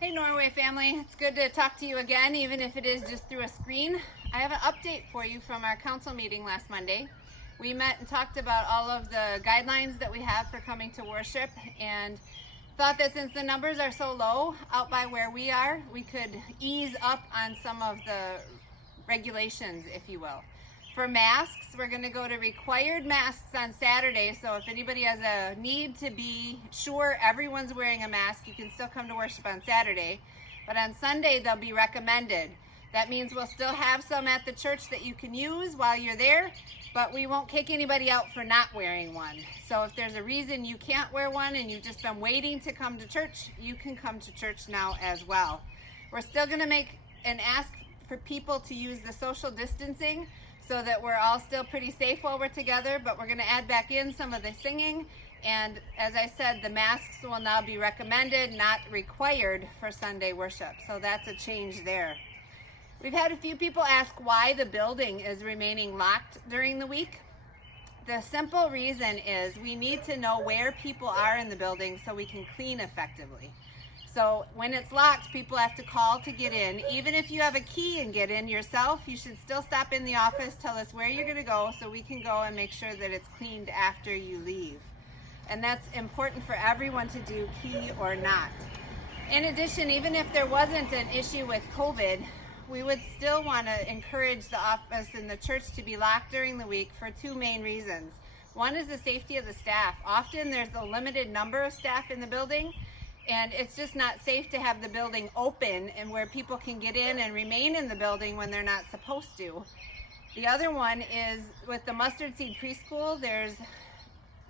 Hey Norway family, it's good to talk to you again, even if it is just through a screen. I have an update for you from our council meeting last Monday. We met and talked about all of the guidelines that we have for coming to worship and thought that since the numbers are so low out by where we are, we could ease up on some of the regulations, if you will. For masks, we're going to go to required masks on Saturday, so if anybody has a need to be sure everyone's wearing a mask, you can still come to worship on Saturday. But on Sunday, they'll be recommended. That means we'll still have some at the church that you can use while you're there, but we won't kick anybody out for not wearing one. So if there's a reason you can't wear one and you've just been waiting to come to church, you can come to church now as well. We're still going to make an ask for people to use the social distancing so that we're all still pretty safe while we're together, but we're going to add back in some of the singing. And as I said, the masks will now be recommended, not required for Sunday worship. So that's a change there. We've had a few people ask why the building is remaining locked during the week. The simple reason is we need to know where people are in the building so we can clean effectively. So when it's locked, people have to call to get in. Even if you have a key and get in yourself, you should still stop in the office, tell us where you're going to go so we can go and make sure that it's cleaned after you leave. And that's important for everyone to do, key or not. In addition, even if there wasn't an issue with COVID, we would still want to encourage the office and the church to be locked during the week for two main reasons. One is the safety of the staff. Often there's a limited number of staff in the building, and it's just not safe to have the building open and where people can get in and remain in the building when they're not supposed to. The other one is with the Mustard Seed Preschool, there's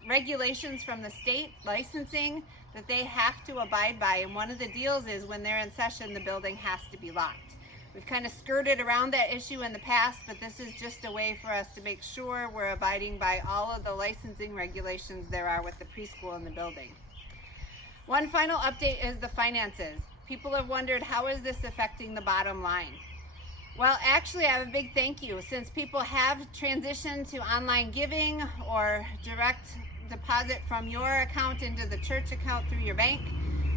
regulations from the state licensing that they have to abide by, and one of the deals is when they're in session, the building has to be locked. We've kind of skirted around that issue in the past, but this is just a way for us to make sure we're abiding by all of the licensing regulations there are with the preschool in the building. One final update is the finances. People have wondered, how is this affecting the bottom line? Well, actually, I have a big thank you. Since people have transitioned to online giving or direct deposit from your account into the church account through your bank,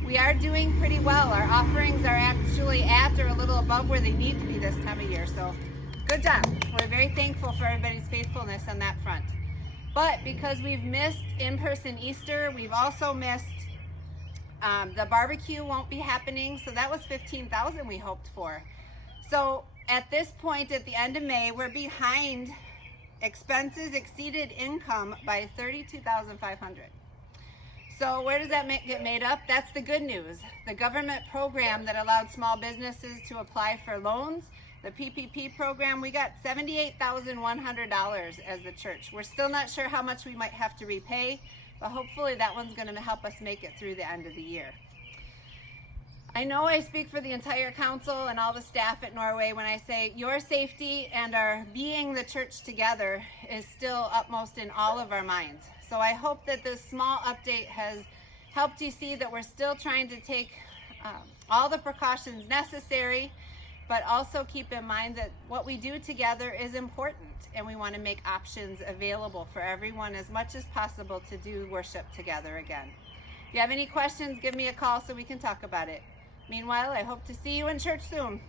we are doing pretty well. Our offerings are actually at or a little above where they need to be this time of year. So good job. We're very thankful for everybody's faithfulness on that front. But because we've missed in-person Easter, we've also missed the barbecue won't be happening. So that was $15,000 we hoped for. So at this point, at the end of May, we're behind. Expenses exceeded income by $32,500. So where does that get made up? That's the good news. The government program that allowed small businesses to apply for loans, the PPP program, we got $78,100 as the church. We're still not sure how much we might have to repay, but hopefully that one's going to help us make it through the end of the year. I know I speak for the entire council and all the staff at Norway when I say your safety and our being the church together is still upmost in all of our minds. So I hope that this small update has helped you see that we're still trying to take all the precautions necessary, but also keep in mind that what we do together is important, and we want to make options available for everyone as much as possible to do worship together again. If you have any questions, give me a call so we can talk about it. Meanwhile, I hope to see you in church soon.